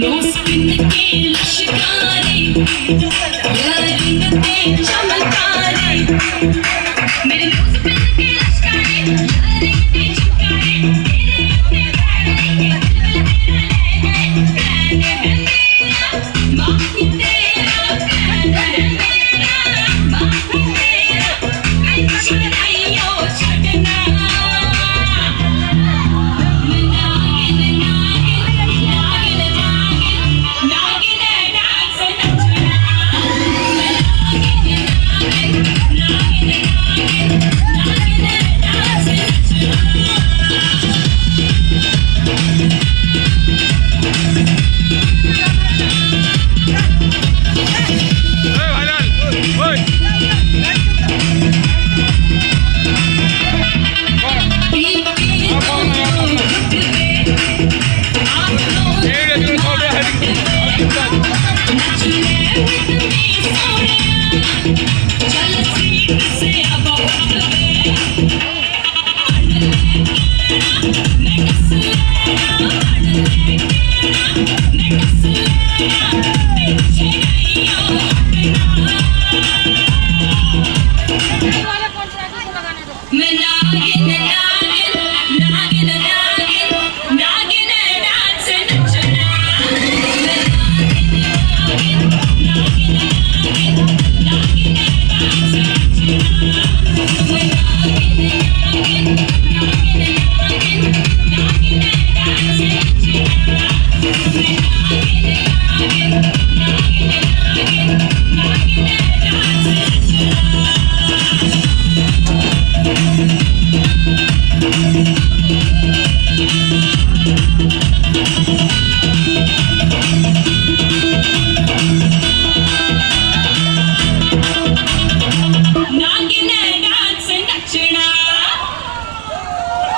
No spin के लश्कारे रंगते चमकारे मेरे नो स्पिन के लश्कारे रंगते चमकारे तेरे अपने बाकी तेरा बाकी तेरा छड़ाइयो छड़ना Thank you.